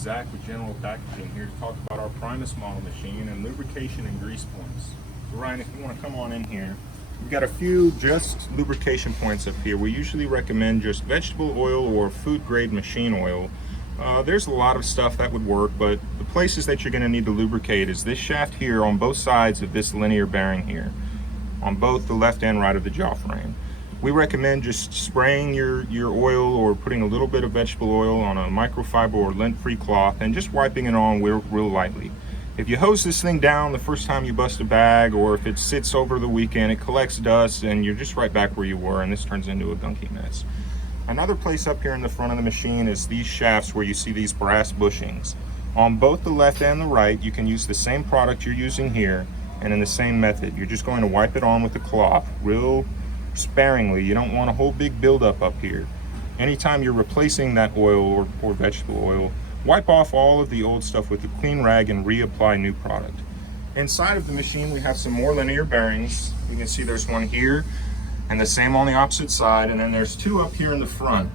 Zach with General Packaging here to talk about our Primus model machine and lubrication and grease points. So Ryan, if you want to come on in here, we've got a few just lubrication points up here. We usually recommend just vegetable oil or food grade machine oil. There's a lot of stuff that would work, but the places that you're going to need to lubricate is this shaft here on both sides of this linear bearing here, on both the left and right of the jaw frame. We recommend just spraying your oil or putting a little bit of vegetable oil on a microfiber or lint-free cloth and just wiping it on real lightly. If you hose this thing down the first time you bust a bag, or if it sits over the weekend, it collects dust and you're just right back where you were, and this turns into a gunky mess. Another place up here in the front of the machine is these shafts where you see these brass bushings. On both the left and the right, you can use the same product you're using here and in the same method. You're just going to wipe it on with a cloth real sparingly. You don't want a whole big buildup up here. Anytime you're replacing that oil or vegetable oil, wipe off all of the old stuff with a clean rag and reapply new product. Inside of the machine, we have some more linear bearings. You can see there's one here and the same on the opposite side, and then there's two up here in the front.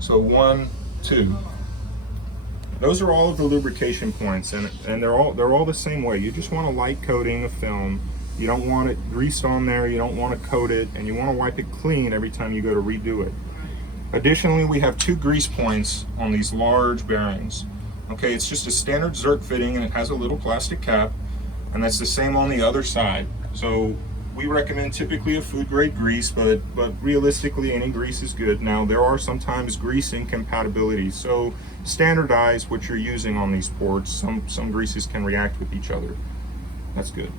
So 1, 2. Those are all of the lubrication points, and they're all the same way. You just want a light coating of film. You don't want it greased on there, you don't want to coat it, and you want to wipe it clean every time you go to redo it. Additionally, we have 2 grease points on these large bearings. Okay, it's just a standard Zerk fitting and it has a little plastic cap, and that's the same on the other side. So we recommend typically a food grade grease, but realistically any grease is good. Now there are sometimes grease incompatibilities, so standardize what you're using on these ports. Some greases can react with each other. That's good.